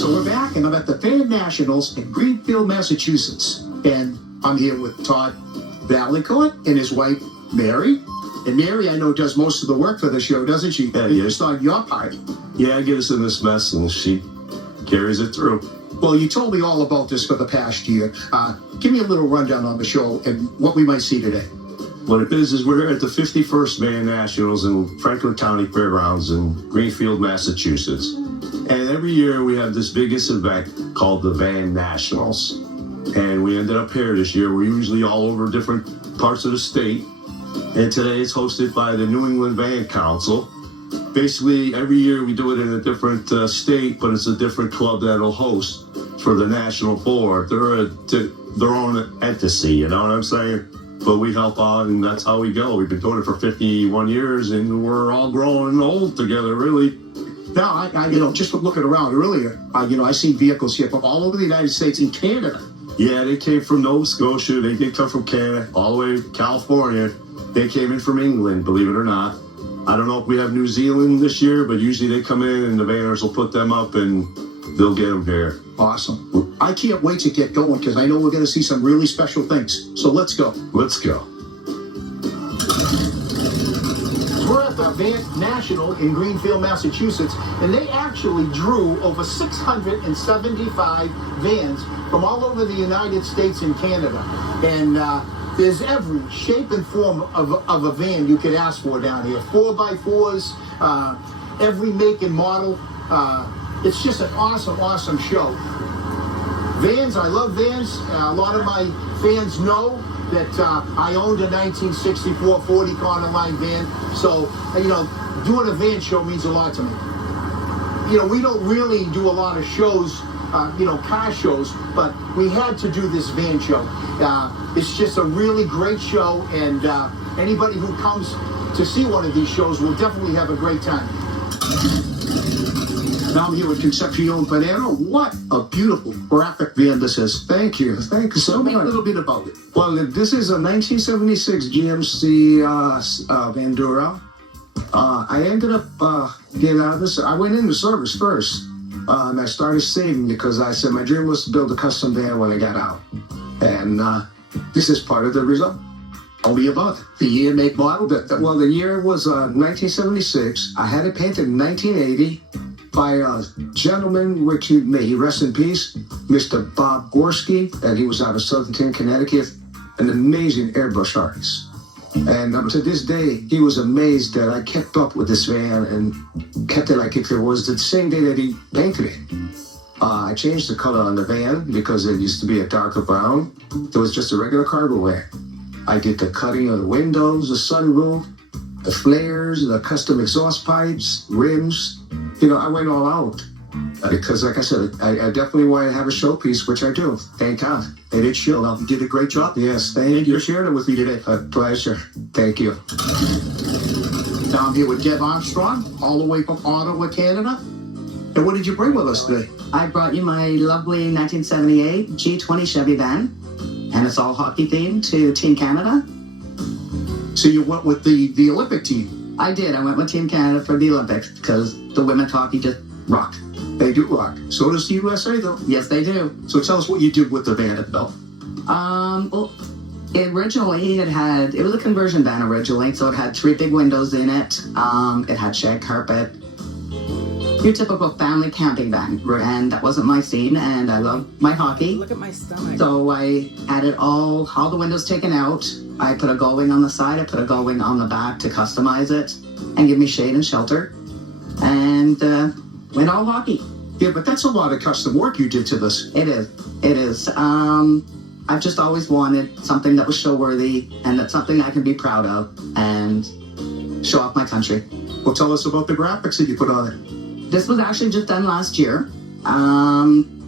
So we're back, and I'm at the Van Nationals in Greenfield, Massachusetts. And I'm here with Todd Valancourt and his wife, Mary. And Mary, I know, does most of the work for the show, doesn't she? Yeah, Just on your part. Yeah, I get us in this mess, and she carries it through. Well, you told me all about this for the past year. Give me a little rundown on the show and what we might see today. What it is we're here at the 51st Van Nationals in Franklin County Fairgrounds in Greenfield, Massachusetts. And every year we have this biggest event called the Van Nationals. And we ended up here this year. We're usually all over different parts of the state. And today it's hosted by the New England Van Council. Basically, every year we do it in a different state, but it's a different club that'll host for the national board. They're their own entity, you know what I'm saying? But we help out, and that's how we go. We've been doing it for 51 years, and we're all growing old together, really. Now, I just looking around earlier, I see vehicles here from all over the United States and Canada. Yeah, they came from Nova Scotia. They did come from Canada, all the way to California. They came in from England, believe it or not. I don't know if we have New Zealand this year, but usually they come in and the Vanners will put them up and they'll get them here. Awesome. I can't wait to get going because I know we're going to see some really special things. So let's go. Let's go. We're at the Van National in Greenfield, Massachusetts, and they actually drew over 675 vans from all over the United States and Canada. And there's every shape and form of a van you could ask for down here. 4x4s, every make and model. It's just an awesome show. Vans, I love vans. A lot of my fans know that I owned a 1964 40 Econoline van. So, doing a van show means a lot to me. We don't really do a lot of shows, car shows, but we had to do this van show. It's just a really great show, and anybody who comes to see one of these shows will definitely have a great time. Now I'm here with Concepcion Panero. What a beautiful graphic van this is. Thank you so much. Tell me a little bit about it. Well, this is a 1976 GMC Vandura. I ended up getting out of this. I went into service first, and I started saving because I said my dream was to build a custom van when I got out. And this is part of the result. Tell me about it. The year, make, model. Well, the year was 1976. I had it painted in 1980 by a gentleman, which may he rest in peace, Mr. Bob Gorski, and he was out of Southampton, Connecticut, an amazing airbrush artist. And to this day, he was amazed that I kept up with this van and kept it like if it was the same day that he painted it. I changed the color on the van because it used to be a darker brown. It was just a regular cargo van. I did the cutting of the windows, the sunroof, the flares, the custom exhaust pipes, rims. I went all out because, like I said, I definitely want to have a showpiece, which I do. Thank God. And it showed. You did a great job. Yes, thank you. For sharing it with me today. A pleasure. Thank you. Now I'm here with Deb Armstrong, all the way from Ottawa, Canada. And what did you bring with us today? I brought you my lovely 1978 G20 Chevy van, and it's all hockey themed to Team Canada. So you went with the Olympic team? I did. I went with Team Canada for the Olympics because the women's hockey just rock. They do rock. So does the USA, though. Yes, they do. So tell us what you did with the van, though. Well, originally it was a conversion van originally, so it had 3 big windows in it. It had shag carpet. Your typical family camping van, and that wasn't my scene, and I love my hockey. Look at my stomach. So I had it all the windows taken out. I put a gull wing on the side, I put a gull wing on the back to customize it and give me shade and shelter, and went all hockey. Yeah, but that's a lot of custom work you did to this. It is. I've just always wanted something that was show-worthy and that's something I can be proud of and show off my country. Well, tell us about the graphics that you put on it. This was actually just done last year.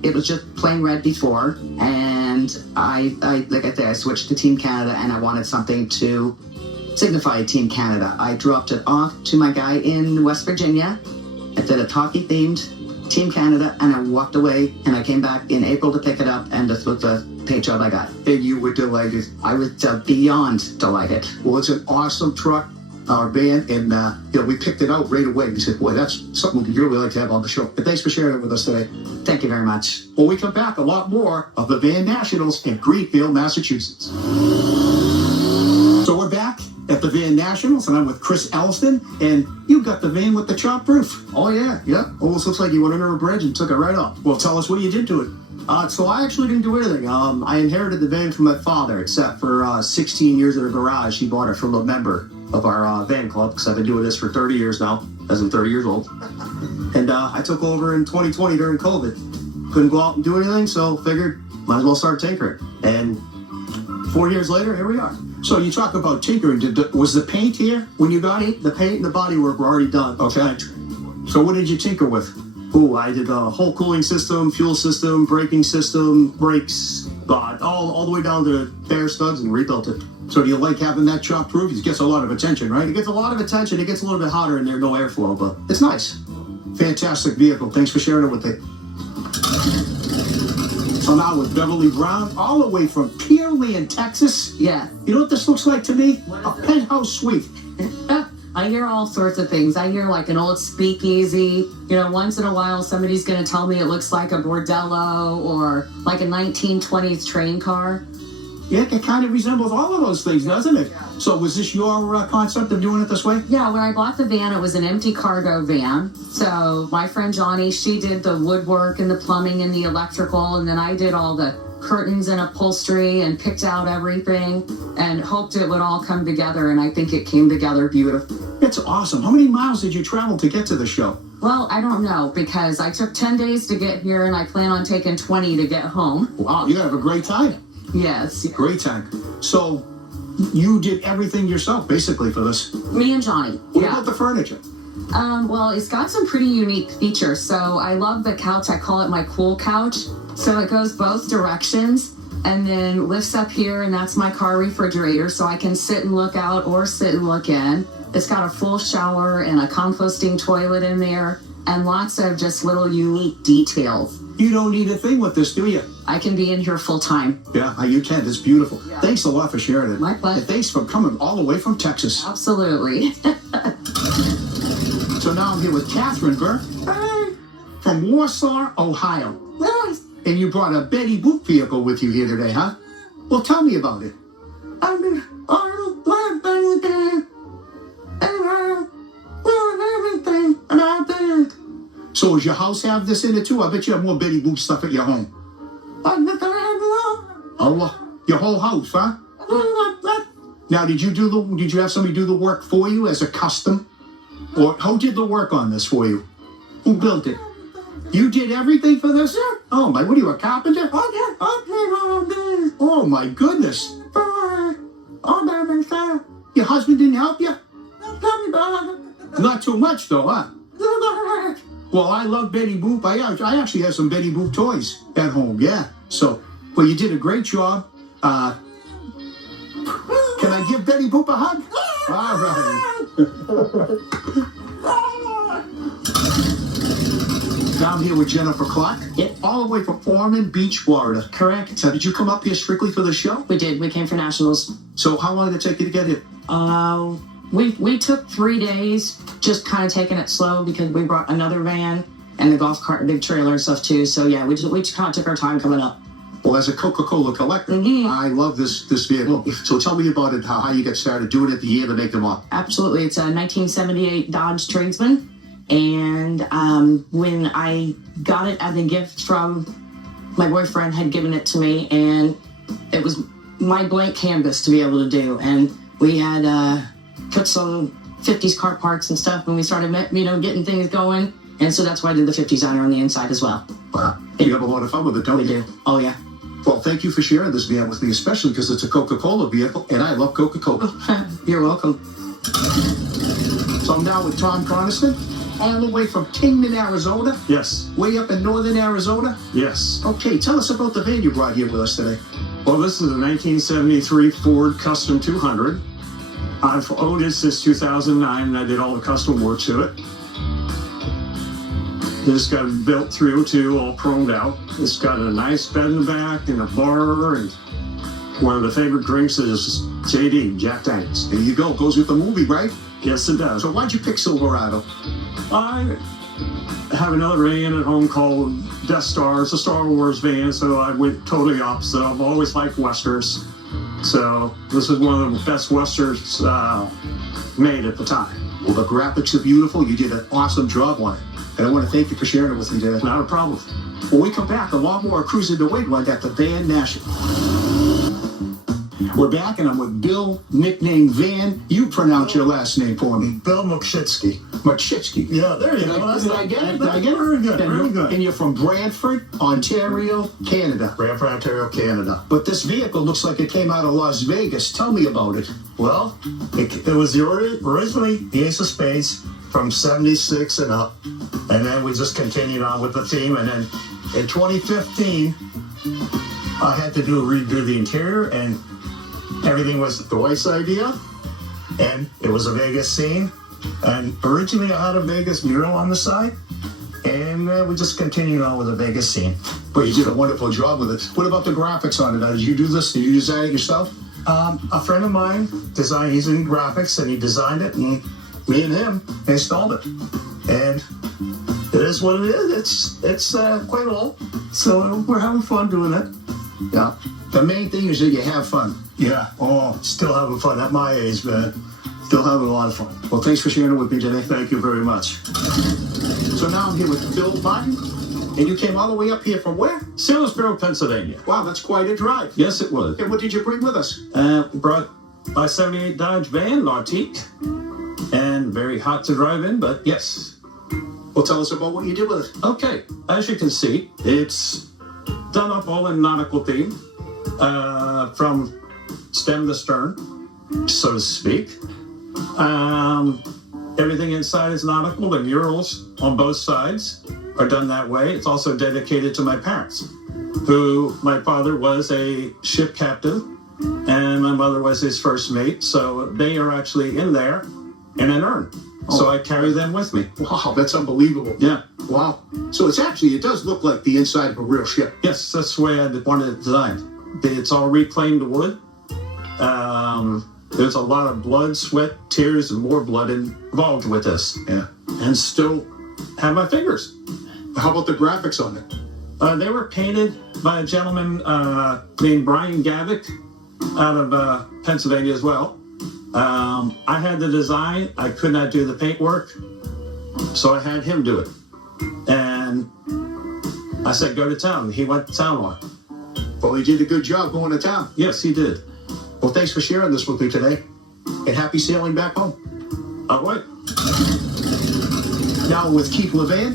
It was just plain red before, and I like I said, I switched to Team Canada, and I wanted something to signify Team Canada. I dropped it off to my guy in West Virginia. I did a hockey-themed Team Canada, and I walked away, and I came back in April to pick it up, and this was the paint job I got. And you were delighted. I was beyond delighted. Well, it's an awesome truck. our van, and we picked it out right away. We said, boy, that's something we'd really like to have on the show. And thanks for sharing it with us today. Thank you very much. When we come back, a lot more of the Van Nationals in Greenfield, Massachusetts. So we're back at the Van Nationals, and I'm with Chris Elston, and you got the van with the chopped roof. Oh, yeah. Almost looks like you went under a bridge and took it right off. Well, tell us what you did to it. So I actually didn't do anything. I inherited the van from my father, except for 16 years in a garage. He bought it from a member of our van club, because I've been doing this for 30 years now, as I'm 30 years old. And I took over in 2020 during COVID. Couldn't go out and do anything, so figured might as well start tinkering. And 4 years later, here we are. So you talk about tinkering. Was the paint here when you got it? The paint and the bodywork were already done. Okay. So what did you tinker with? Ooh, I did a whole cooling system, fuel system, braking system, brakes, all the way down to bare studs, and rebuilt it. So do you like having that chopped roof? It gets a lot of attention, right? It gets a lot of attention. It gets a little bit hotter in there, no airflow, but it's nice. Fantastic vehicle. Thanks for sharing it with me. So now with Beverly Brown, all the way from Pearland, Texas. Yeah. You know what this looks like to me? A penthouse suite. I hear all sorts of things. I hear like an old speakeasy. You know, once in a while somebody's going to tell me it looks like a bordello or like a 1920s train car. Yeah, it kind of resembles all of those things, doesn't it? So was this your concept of doing it this way? Yeah, when I bought the van, it was an empty cargo van. So my friend Johnny, she did the woodwork and the plumbing and the electrical, and then I did all the curtains and upholstery and picked out everything and hoped it would all come together, and I think it came together beautiful. It's awesome. How many miles did you travel to get to the show? Well, I don't know, because I took 10 days to get here and I plan on taking 20 to get home. Wow, you're going to have a great time. Yes. Great time. So you did everything yourself, basically, for this. Me and Johnny. What Yeah. about the furniture? Well, it's got some pretty unique features. So I love the couch. I call it my cool couch. So it goes both directions and then lifts up here, and that's my car refrigerator. So I can sit and look out or sit and look in. It's got a full shower and a composting toilet in there and lots of just little unique details. You don't need a thing with this, do you? I can be in here full time. Yeah, you can. It's beautiful. Yeah. Thanks a lot for sharing it. My pleasure. And thanks for coming all the way from Texas. Absolutely. So now I'm here with Catherine Burke from Warsaw, Ohio. And you brought a Betty Boop vehicle with you here today, huh? Well, tell me about it. So does your house have this in it too? I bet you have more Betty Boop stuff at your home. Oh, your whole house, huh? Now, did you have somebody do the work for you as a custom? Or who did the work on this for you? Who built it? You did everything for this? Oh my, what are you, a carpenter? Oh my goodness. Your husband didn't help you? Not too much though, huh? Well, I love Betty Boop. I actually have some Betty Boop toys at home, yeah. So, well, you did a great job. Can I give Betty Boop a hug? All right. Now I'm here with Jennifer Clark. Yep. All the way from Ormond Beach, Florida. Correct. So did you come up here strictly for the show? We did. We came for nationals. So how long did it take you to get here? We took 3 days, just kind of taking it slow because we brought another van and the golf cart and big trailer and stuff too. So yeah, we just kind of took our time coming up. Well, as a Coca-Cola collector, Mhm. I love this vehicle. So tell me about it, how you got started doing it, the year to make them up. Absolutely. It's a 1978 Dodge Tradesman. And when I got it as a gift from my boyfriend, had given it to me, and it was my blank canvas to be able to do. And we had put some 50s car parts and stuff when we started, getting things going. And so that's why I did the 50s on the inside as well. Wow. You have a lot of fun with it, don't We you? do. Oh, yeah. Well, thank you for sharing this van with me, especially because it's a Coca-Cola vehicle, and I love Coca-Cola. You're welcome. So I'm now with Tom Coniston, all the way from Kingman, Arizona, Yes, way up in northern Arizona. yes. Okay, tell us about the van you brought here with us today. Well, this is a 1973 Ford Custom 200. I've owned it since 2009, and I did all the custom work to it. It's got it built through, too, all chromed out. It's got a nice bed in the back and a bar and one of the favorite drinks is JD, Jack Daniels. There you go. Goes with the movie, right? Yes, it does. So why'd you pick Silverado? I have another van at home called Death Star. It's a Star Wars van, so I went totally opposite. I've always liked westerns, so this is one of the best westerns made at the time. Well, the graphics are beautiful. You did an awesome job on it. And I want to thank you for sharing it with me today. Not a problem. When we come back, a lot more Cruising to Wigwag at the Van National. We're back, and I'm with Bill, nicknamed Van. You pronounce your last name for me. Bill Mukshitsky. Machitsky. Yeah, there you go. Did I get it? Did I get it? Very good, very good. And you're from Brantford, Ontario, Canada. Brantford, Ontario, Canada. But this vehicle looks like it came out of Las Vegas. Tell me about it. Well, it was originally the Ace of Spades from 76 and up. And then we just continued on with the theme. And then in 2015, I had to redo the interior, and everything was the wife's idea. And it was a Vegas scene. And originally I had a Vegas mural on the side. And we just continued on with the Vegas scene. But you did a wonderful job with it. What about the graphics on it? Did you do this? Did you design it yourself? A friend of mine designed, he's in graphics, and he designed it, and me and him installed it. And it is what it is. It's quite old, so we're having fun doing it. Yeah. The main thing is that you have fun. Yeah, still having fun at my age, man. Still having a lot of fun. Well, thanks for sharing it with me today. Thank you very much. So now I'm here with Bill Martin, and you came all the way up here from where? Salisbury, Pennsylvania. Wow, that's quite a drive. Yes, it was. And what did you bring with us? Brought my 78 Dodge van, L'Artique, and very hot to drive in, but yes. Well, tell us about what you did with it. Okay, as you can see, it's done up all in nautical theme, from stem to stern, so to speak. Everything inside is nautical. The murals on both sides are done that way. It's also dedicated to my parents, who my father was a ship captain and my mother was his first mate. So they are actually in there in an urn. So I carry them with me. Wow, that's unbelievable. Yeah. Wow. So it does look like the inside of a real ship. Yes, that's the way I wanted it designed. It's all reclaimed wood. There's a lot of blood, sweat, tears, and more blood involved with this. Yeah. And still have my fingers. How about the graphics on it? They were painted by a gentleman named Brian Gavick out of Pennsylvania as well. I had the design. I could not do the paintwork, so I had him do it. And I said, go to town. He went to town on it. Well, he did a good job going to town. Yes, he did. Well, thanks for sharing this with me today. And happy sailing back home. All right. Now with Keith Levan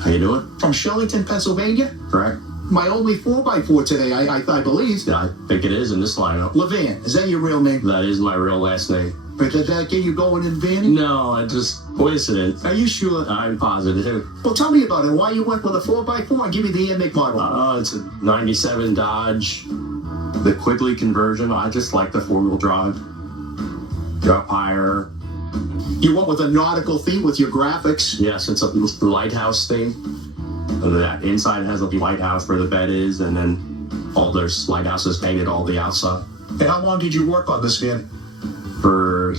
How you doing? from Shellington, Pennsylvania. Correct. My only 4x4 today, I believe. Yeah, I think it is in this lineup. Levan, is that your real name? That is my real last name. But did that get you going in vanning? No, I just coincidence. Are you sure? I'm positive. Well, tell me about it. Why you went with a 4x4 and give me the year, make, model. It's a 97 Dodge, the Quigley conversion. I just like the four-wheel drive. Go up higher. You went with a nautical theme with your graphics. Yes, it's a lighthouse thing. That inside has a lighthouse where the bed is, and then all those lighthouses painted all the outside. And how long did you work on this van? For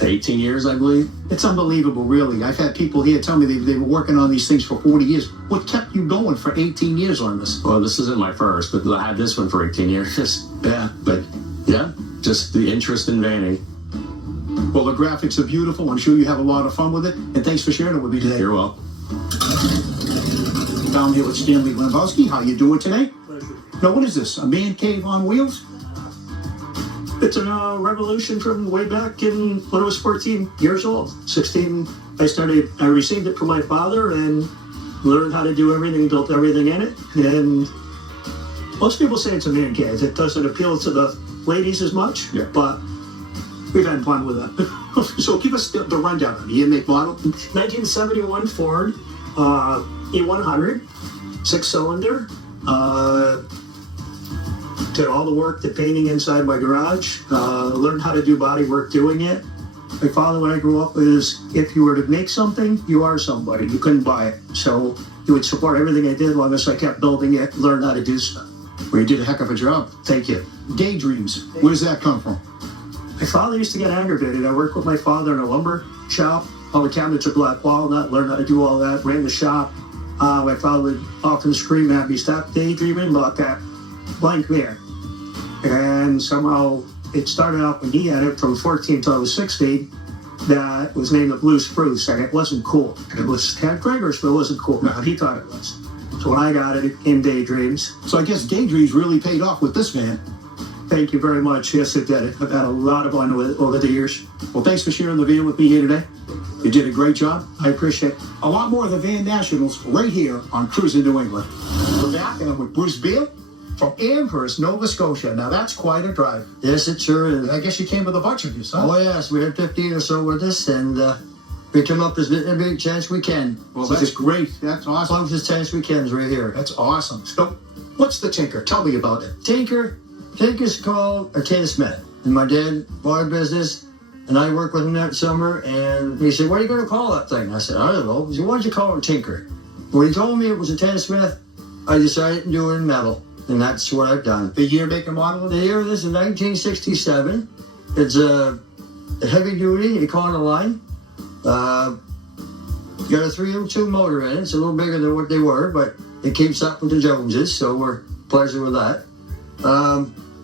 18 years, I believe. It's unbelievable, really. I've had people here tell me they were working on these things for 40 years. What kept you going for 18 years on this? Well, this isn't my first, but I had this one for 18 years. Yeah. But yeah, just the interest in vanning. Well, the graphics are beautiful. I'm sure you have a lot of fun with it. And thanks for sharing it with me today. You're welcome. Down here with Stanley Lembowski. How you doing today? Pleasure. Now, what is this? A man cave on wheels? It's a revolution from way back in when I was 14 years old. 16, I received it from my father and learned how to do everything, built everything in it. And most people say it's a man cave. It doesn't appeal to the ladies as much, Yeah. but we've had fun with it. So give us the rundown on the year, make, model. 1971 Ford E100, 6-cylinder. Did all the work, the painting inside my garage. Learned how to do body work doing it. My father, when I grew up, is if you were to make something, you are somebody. You couldn't buy it. So he would support everything I did, long as I kept building it, learned how to do stuff. Well, you did a heck of a job. Thank you. Daydreams, where does that come from? My father used to get aggravated. I worked with my father in a lumber shop. All the cabinets are black walnut, learned how to do all that, ran the shop. My father would often scream at me, stop daydreaming about that blank there. And somehow it started out when he had it from 14 till I was 16. That was named the Blue Spruce, and it wasn't cool. It was had Gregors, but it wasn't cool. But he thought it was. So when I got it, it became Daydreams. So I guess Daydreams really paid off with this van. Thank you very much. Yes, it did. I've had a lot of fun with it over the years. Well, thanks for sharing the van with me here today. You did a great job. I appreciate it. A lot more of the Van Nationals right here on Cruising New England. We're back and I'm with Bruce Beal from Amherst, Nova Scotia. Now that's quite a drive. Yes, it sure is. I guess you came with a bunch of you, huh? Oh, yes, we had 15 or so with us, and we come up as every chance we can. Well, that's great. That's awesome. Closest chance we can is right here. That's awesome. So, what's the Tinker? Tell me about it. Tinker's called a Ken Smith. And my dad bought a business, and I worked with him that summer, and he said, what are you going to call that thing? I said, I don't know. He said, why don't you call it a Tinker? When he told me it was a Ken Smith, I decided to do it in metal, and that's what I've done. The year, make, and model? The year of this is 1967. It's a heavy duty Econoline. Got a 302 motor in it. It's a little bigger than what they were, but it keeps up with the Joneses, so we're pleased with that.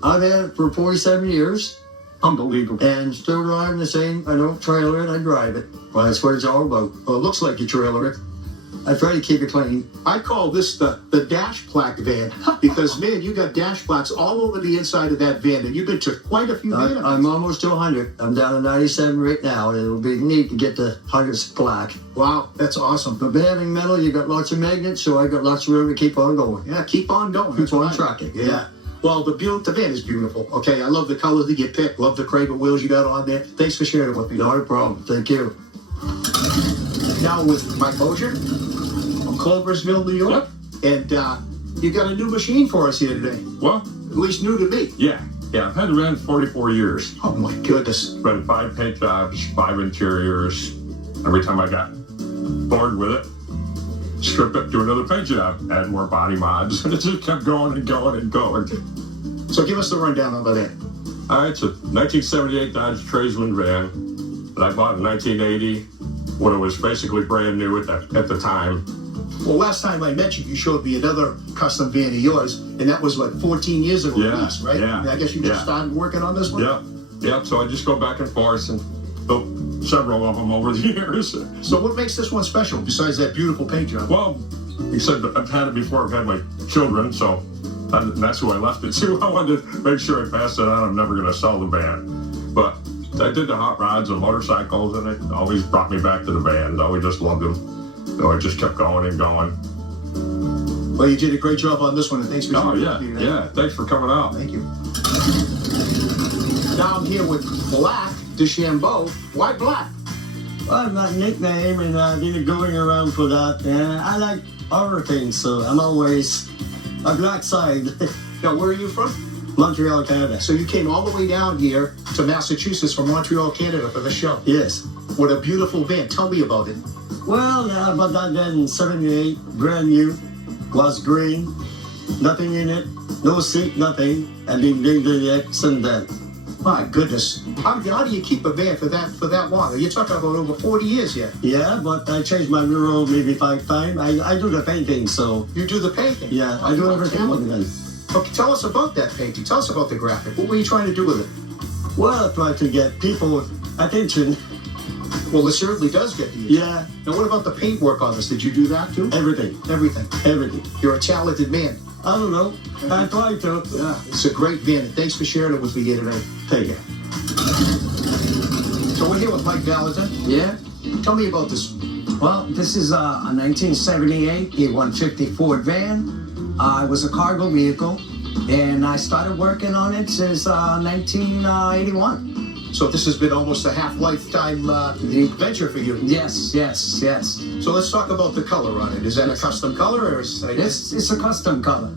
I've had it for 47 years. Unbelievable. And still driving the same. I don't trailer it, I drive it. Well, that's what it's all about. Well, it looks like you trailer it. I try to keep it clean. I call this the dash plaque van because, man, you got dash plaques all over the inside of that van, and you've been to quite a few van events. I'm almost to 100. I'm down to 97 right now, and it'll be neat to get the 100th plaque. Wow, that's awesome. But having metal, you got lots of magnets, so I got lots of room to keep on going. Yeah, keep on going. Keep on trucking. Yeah. Well, the van is beautiful. Okay, I love the colors that you picked. Love the Kramer wheels you got on there. Thanks for sharing it with me. No problem. Thank you. Now with Mike Mosier from Cloversville, New York. And you got a new machine for us here today. Well, At least new to me. yeah. I've had the van 44 years. Oh, my goodness. Been 5 paint jobs, 5 interiors. Every time I got bored with it, strip it, do another paint job, add more body mods, and it just kept going and going and going. So give us the rundown of that. All right, it's a 1978 Dodge Tradesman van that I bought in 1980 when it was basically brand new at the time. Well, last time I met you, you showed me another custom van of yours, and that was, 14 years ago, Yeah, at least, right? yeah, I guess you just yeah. started working on this one? Yep. So I just go back and forth and built several of them over the years. So what makes this one special, besides that beautiful paint job? Well, except I've had it before. I've had my children, so that's who I left it to. I wanted to make sure I passed it on. I'm never going to sell the van. But I did the hot rods and motorcycles, and it always brought me back to the van. I always just loved them. So I just kept going and going. Well, you did a great job on this one, and thanks for sharing Oh, with me today. yeah. Thanks for coming out. Thank you. Now I'm here with Black DeChambeau. Why Black? I've got a nickname, and I've been going around for that. And I like other things, so I'm always a black side. Now, where are you from? Montreal, Canada. So you came all the way down here to Massachusetts from Montreal, Canada for the show. Yes. What a beautiful van. Tell me about it. Well, I bought that then in 78, brand new, was green, nothing in it, no seat, nothing, and been doing the X and that. My goodness. How do you keep a van for that long? You're talking about over 40 years yet. Yeah, but I changed my mirror maybe 5 times. I do the painting, so You do the painting. yeah, I do everything with it. Okay, tell us about that painting. Tell us about the graphic. What were you trying to do with it? Well, I try to get people attention. Well, it certainly does get to you. Yeah, Now, what about the paint work on this? Did you do that too? everything, Everything. everything. You're a talented man. I don't know. I try to. Yeah. It's a great van, and thanks for sharing it with me here today. Take it. So we're here with Mike Valentin. Yeah. Tell me about this. Well, this is a 1978 E150 Ford van. It was a cargo vehicle, and I started working on it since 1981. So this has been almost a half-lifetime venture for you. Yes. So let's talk about the color on it. Is that a custom color, or is It's a custom color.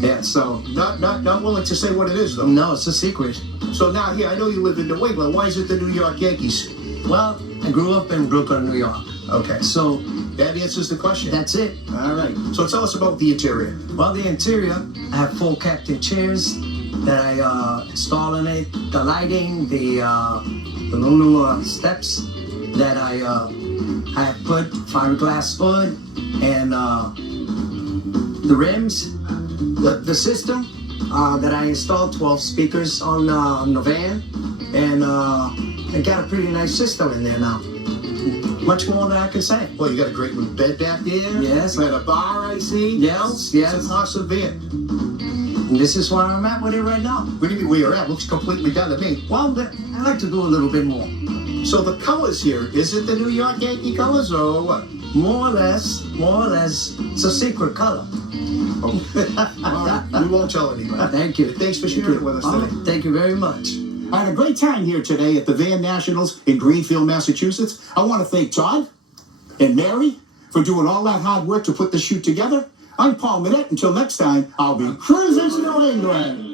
Yeah, so, not willing to say what it is, though? no, it's a secret. So now here, I know you live in New England. Why is it the New York Yankees? Well, I grew up in Brooklyn, New York. Okay. So, That answers the question. That's it. All right. So tell us about the interior. Well, the interior, I have full captain chairs that I install in it. The lighting, the little steps that I have put fiberglass hood, and the rims, the system that I installed 12 speakers on the van, and I got a pretty nice system in there now. Much more than I can say. Well, you got a great little bed back there. Yes. You got a bar, I see. Yes, It's an awesome van. And this is where I'm at with it right now. What do you mean where you're at? Looks completely done to me. Well, I like to do a little bit more. So the colors here, is it the New York Yankee colors or what? More or less, it's a secret color. All right, we won't tell anybody. Thank you. Thanks for sharing it with us today. Thank you very much. I had a great time here today at the Van Nationals in Greenfield, Massachusetts. I want to thank Todd and Mary for doing all that hard work to put the shoot together. I'm Paul Minette. Until next time, I'll be cruising to New England.